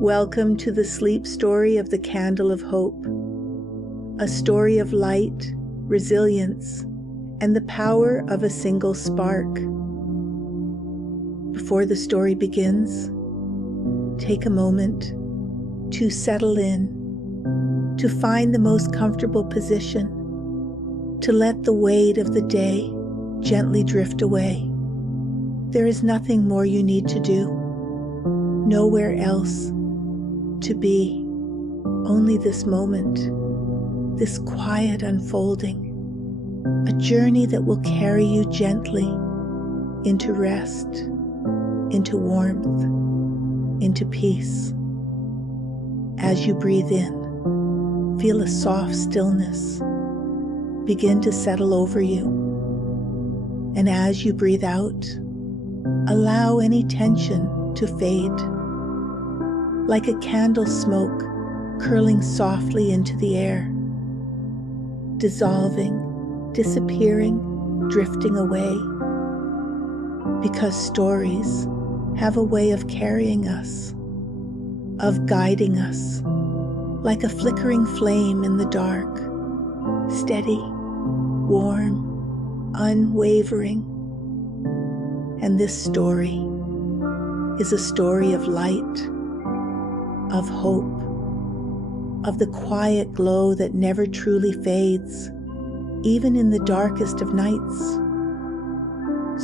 Welcome to the sleep story of the Candle of Hope, a story of light, resilience, and the power of a single spark. Before the story begins, take a moment to settle in, to find the most comfortable position, to let the weight of the day gently drift away. There is nothing more you need to do, nowhere else to be, only this moment, this quiet unfolding, a journey that will carry you gently into rest, into warmth, into peace. As you breathe in, feel a soft stillness begin to settle over you. And as you breathe out, allow any tension to fade. Like a candle smoke curling softly into the air, dissolving, disappearing, drifting away. Because stories have a way of carrying us, of guiding us, like a flickering flame in the dark, steady, warm, unwavering. And this story is a story of light, of hope, of the quiet glow that never truly fades, even in the darkest of nights.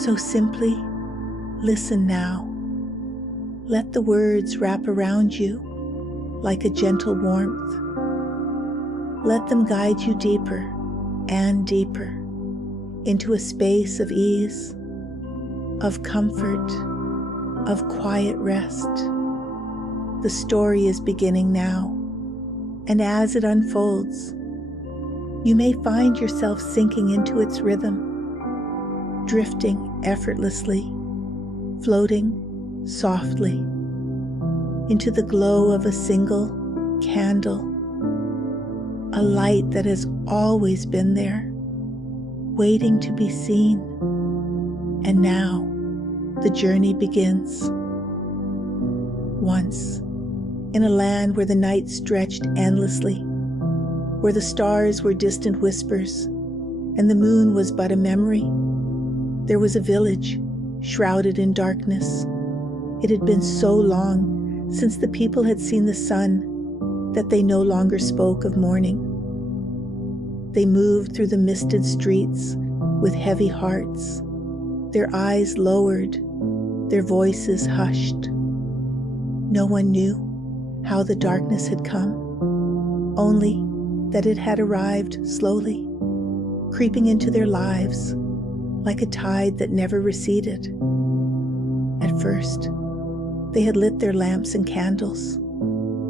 So simply listen now. Let the words wrap around you like a gentle warmth. Let them guide you deeper and deeper into a space of ease, of comfort, of quiet rest. The story is beginning now, and as it unfolds, you may find yourself sinking into its rhythm, drifting effortlessly, floating softly into the glow of a single candle, a light that has always been there, waiting to be seen. And now the journey begins. Once, in a land where the night stretched endlessly, where the stars were distant whispers, and the moon was but a memory, there was a village shrouded in darkness. It had been so long since the people had seen the sun that they no longer spoke of morning. They moved through the misted streets with heavy hearts, their eyes lowered, their voices hushed. No one knew how the darkness had come, only that it had arrived slowly, creeping into their lives like a tide that never receded. At first, they had lit their lamps and candles,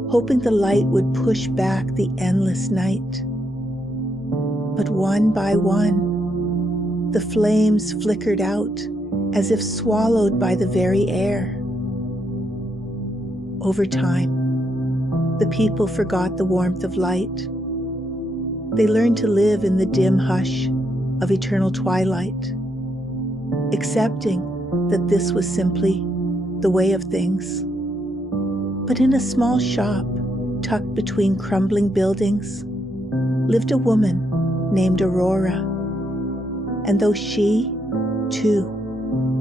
hoping the light would push back the endless night. But one by one, the flames flickered out as if swallowed by the very air. Over time, the people forgot the warmth of light. They learned to live in the dim hush of eternal twilight, accepting that this was simply the way of things. But in a small shop tucked between crumbling buildings lived a woman named Aurora. And though she, too,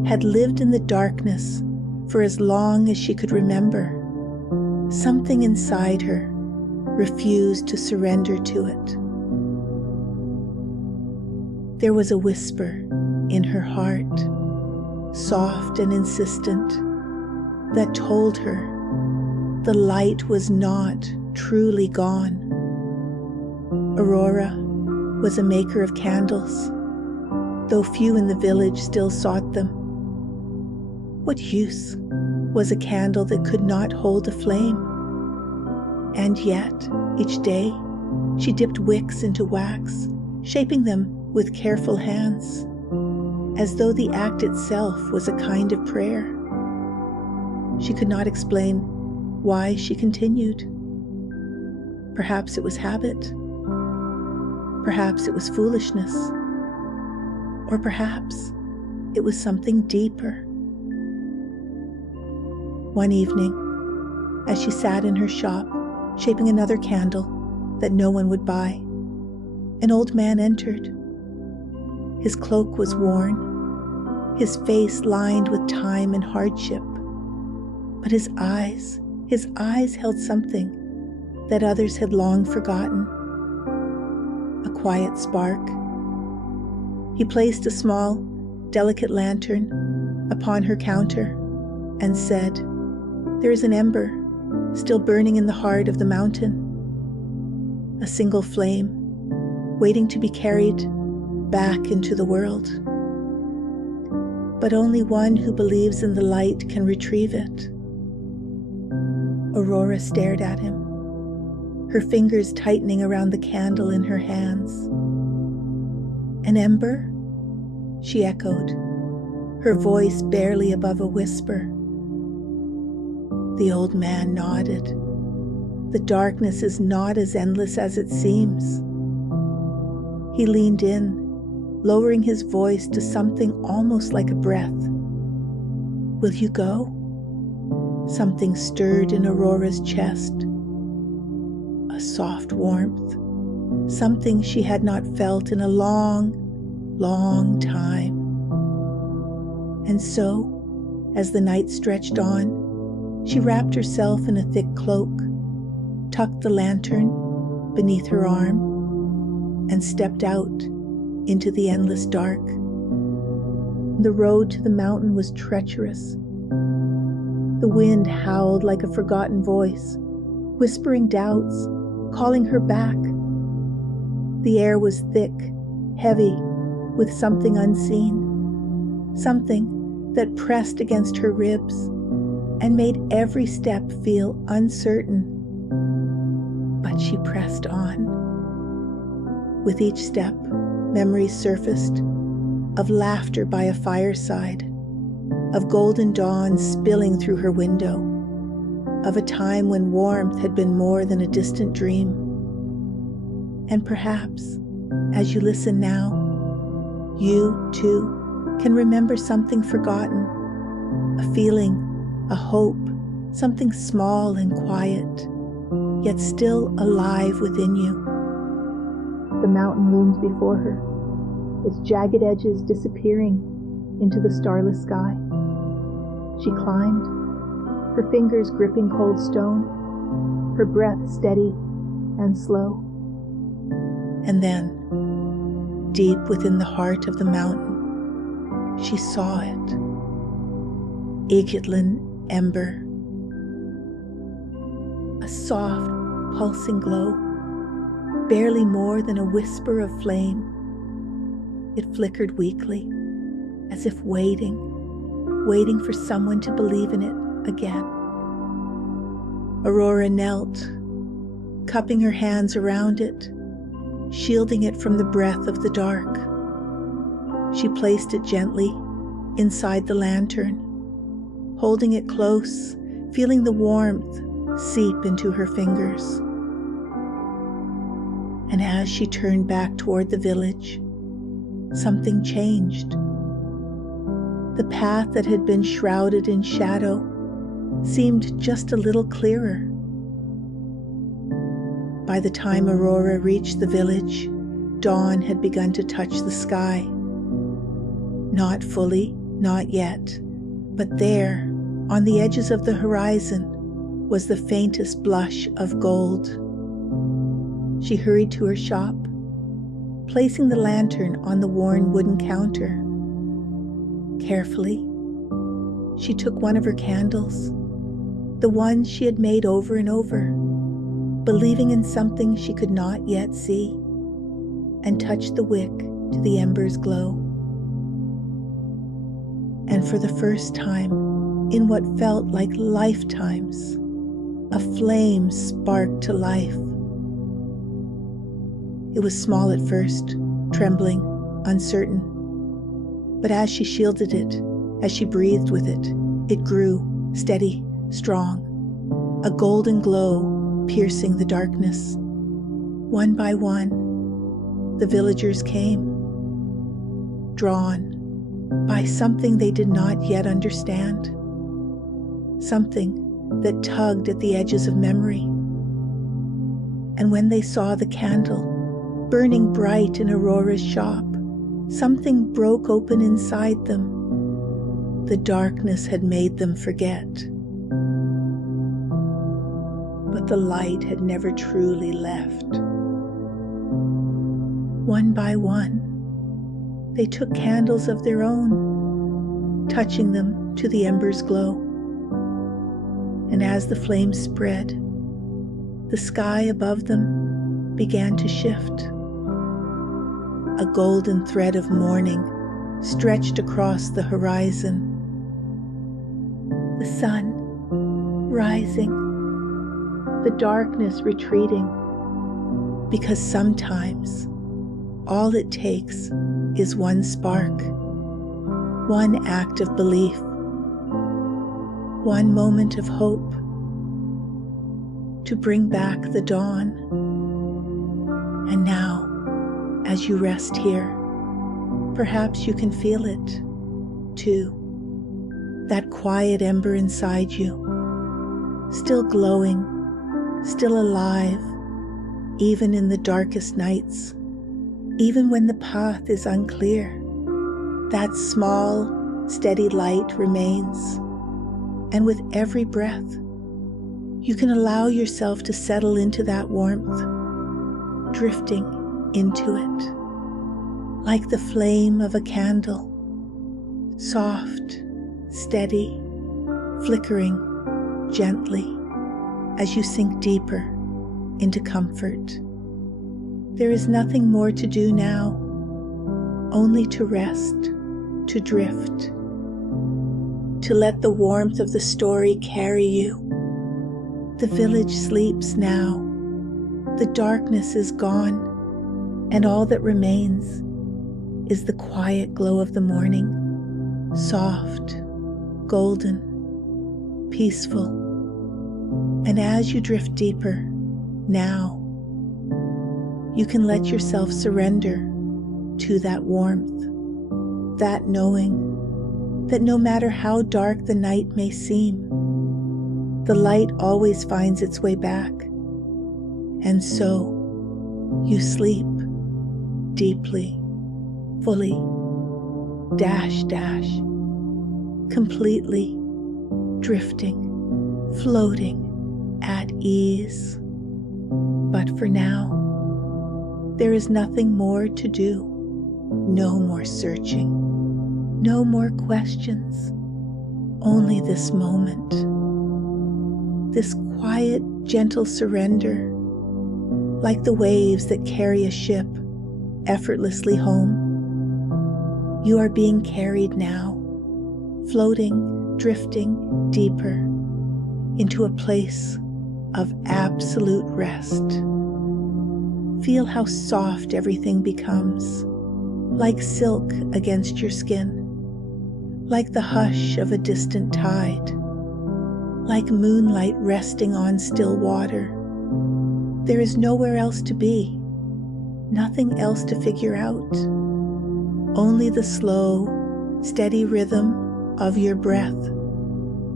had lived in the darkness for as long as she could remember, something inside her refused to surrender to it. There was a whisper in her heart, soft and insistent, that told her the light was not truly gone. Aurora was a maker of candles, though few in the village still sought them. What use was a candle that could not hold a flame? And yet, each day, she dipped wicks into wax, shaping them with careful hands, as though the act itself was a kind of prayer. She could not explain why she continued. Perhaps it was habit. Perhaps it was foolishness. Or perhaps it was something deeper. One evening, as she sat in her shop, shaping another candle that no one would buy, an old man entered. His cloak was worn, his face lined with time and hardship, but his eyes held something that others had long forgotten, a quiet spark. He placed a small, delicate lantern upon her counter and said, "There is an ember still burning in the heart of the mountain, a single flame waiting to be carried back into the world. But only one who believes in the light can retrieve it." Aurora stared at him, her fingers tightening around the candle in her hands. "An ember?" she echoed, her voice barely above a whisper. The old man nodded. "The darkness is not as endless as it seems." He leaned in, lowering his voice to something almost like a breath. "Will you go?" Something stirred in Aurora's chest. A soft warmth, something she had not felt in a long, long time. And so, as the night stretched on, she wrapped herself in a thick cloak, tucked the lantern beneath her arm, and stepped out into the endless dark. The road to the mountain was treacherous. The wind howled like a forgotten voice, whispering doubts, calling her back. The air was thick, heavy, with something unseen, something that pressed against her ribs and made every step feel uncertain. But she pressed on. With each step, memories surfaced of laughter by a fireside, of golden dawn spilling through her window, of a time when warmth had been more than a distant dream. And perhaps, as you listen now, you, too, can remember something forgotten, a feeling, a hope, something small and quiet, yet still alive within you. The mountain loomed before her, its jagged edges disappearing into the starless sky. She climbed, her fingers gripping cold stone, her breath steady and slow. And then, deep within the heart of the mountain, she saw it. Aegitlin ember. A soft, pulsing glow, barely more than a whisper of flame. It flickered weakly, as if waiting for someone to believe in it again. Aurora knelt, cupping her hands around it, shielding it from the breath of the dark. She placed it gently inside the lantern, holding it close, feeling the warmth seep into her fingers. And as she turned back toward the village, something changed. The path that had been shrouded in shadow seemed just a little clearer. By the time Aurora reached the village, dawn had begun to touch the sky. Not fully, not yet, but there, on the edges of the horizon, was the faintest blush of gold. She hurried to her shop, placing the lantern on the worn wooden counter. Carefully, she took one of her candles, the one she had made over and over, believing in something she could not yet see, and touched the wick to the ember's glow. And for the first time, in what felt like lifetimes, a flame sparked to life. It was small at first, trembling, uncertain. But as she shielded it, as she breathed with it, it grew, steady, strong, a golden glow piercing the darkness. One by one, the villagers came, drawn by something they did not yet understand, something that tugged at the edges of memory. And when they saw the candle burning bright in Aurora's shop, something broke open inside them. The darkness had made them forget. But the light had never truly left. One by one, they took candles of their own, touching them to the ember's glow. And as the flames spread, the sky above them began to shift. A golden thread of morning stretched across the horizon. The sun rising, the darkness retreating, because sometimes all it takes is one spark, one act of belief, one moment of hope to bring back the dawn. And now, as you rest here, perhaps you can feel it, too. That quiet ember inside you, still glowing, still alive, even in the darkest nights, even when the path is unclear. That small, steady light remains, and with every breath, you can allow yourself to settle into that warmth, drifting into it, like the flame of a candle, soft, steady, flickering gently as you sink deeper into comfort. There is nothing more to do now, only to rest, to drift, to let the warmth of the story carry you. The village sleeps now, the darkness is gone, and all that remains is the quiet glow of the morning, soft, golden, peaceful. And as you drift deeper, now, you can let yourself surrender to that warmth, that knowing that no matter how dark the night may seem, the light always finds its way back. And so, you sleep deeply, fully, completely, drifting, floating at ease. But for now, there is nothing more to do. No more searching, no more questions, only this moment. This quiet, gentle surrender, like the waves that carry a ship effortlessly home. You are being carried now, floating, drifting deeper into a place of absolute rest. Feel how soft everything becomes, like silk against your skin, like the hush of a distant tide, like moonlight resting on still water. There is nowhere else to be, nothing else to figure out, only the slow, steady rhythm of your breath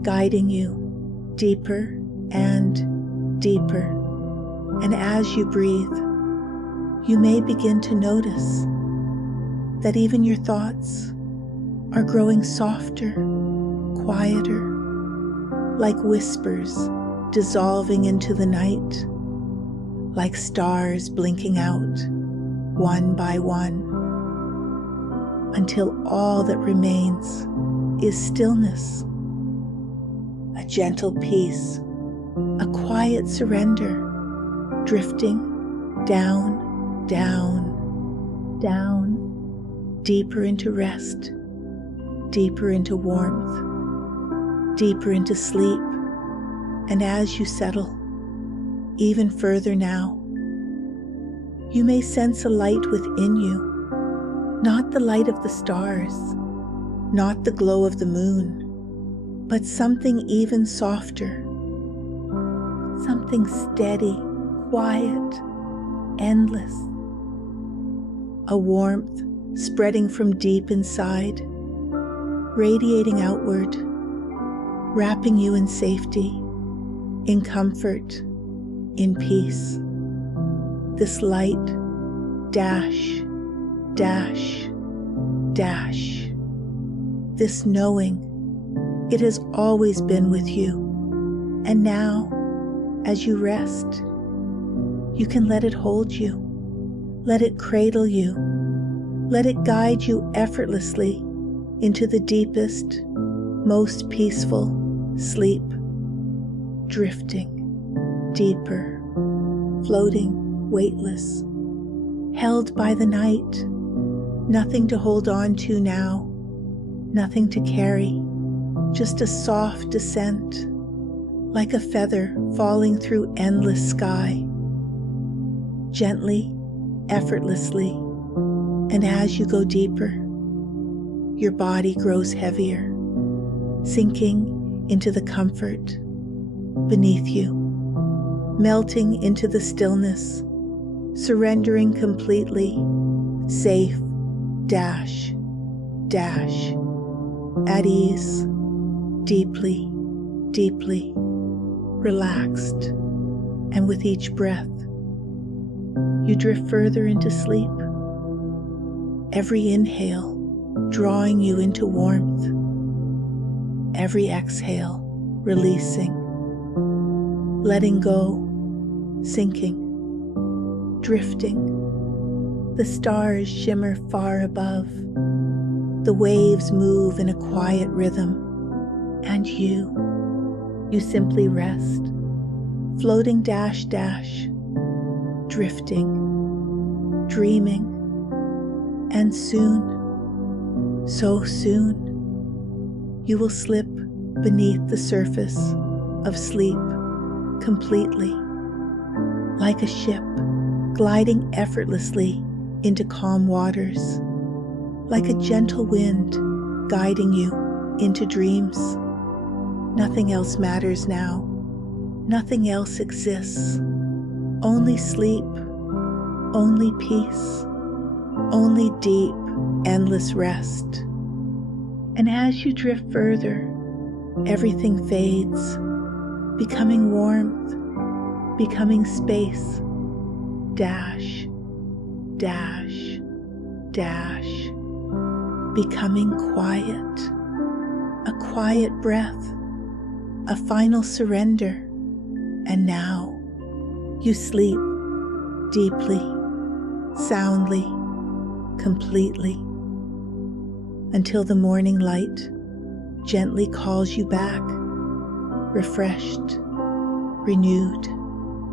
guiding you deeper and deeper. And as you breathe, you may begin to notice that even your thoughts are growing softer, quieter, like whispers dissolving into the night, like stars blinking out one by one, until all that remains is stillness, a gentle peace, a quiet surrender, drifting down, deeper into rest, deeper into warmth, deeper into sleep. And as you settle even further now, you may sense a light within you, not the light of the stars, not the glow of the moon, but something even softer, something steady, quiet, endless, a warmth spreading from deep inside, radiating outward, wrapping you in safety, in comfort, in peace. This light dash, dash, dash. This knowing, it has always been with you. And now, as you rest, you can let it hold you. Let it cradle you. Let it guide you effortlessly into the deepest, most peaceful sleep, drifting deeper, floating weightless, held by the night, nothing to hold on to now, nothing to carry, just a soft descent, like a feather falling through endless sky, gently, effortlessly, and as you go deeper, your body grows heavier, sinking into the comfort beneath you, melting into the stillness, surrendering completely, safe, dash, dash, at ease, deeply, deeply, relaxed, and with each breath, you drift further into sleep, every inhale drawing you into warmth, every exhale releasing, letting go, sinking, drifting. The stars shimmer far above, the waves move in a quiet rhythm, and you simply rest, floating dash dash, drifting, dreaming, and soon, so soon, you will slip beneath the surface of sleep completely, like a ship gliding effortlessly into calm waters, like a gentle wind guiding you into dreams. Nothing else matters now. Nothing else exists. Only sleep, only peace, only deep, endless rest. And as you drift further, everything fades, becoming warmth, becoming space, dash, dash, dash, becoming quiet, a quiet breath, a final surrender, and now you sleep deeply, soundly, completely, until the morning light gently calls you back, refreshed, renewed,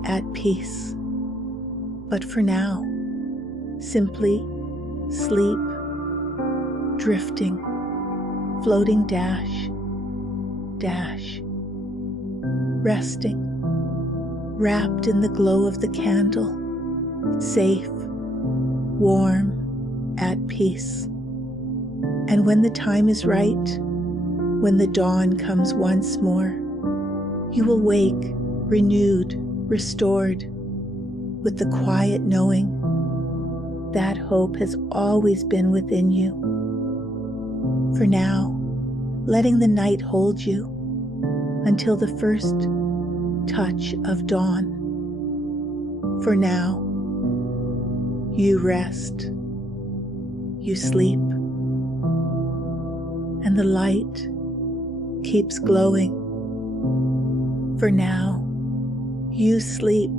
at peace. But for now, simply sleep, drifting, floating dash, dash, resting, wrapped in the glow of the candle, safe, warm, at peace. And when the time is right, when the dawn comes once more, you will wake renewed, restored, with the quiet knowing that hope has always been within you. For now, letting the night hold you until the first touch of dawn. For now, you rest, you sleep, and the light keeps glowing. For now, you sleep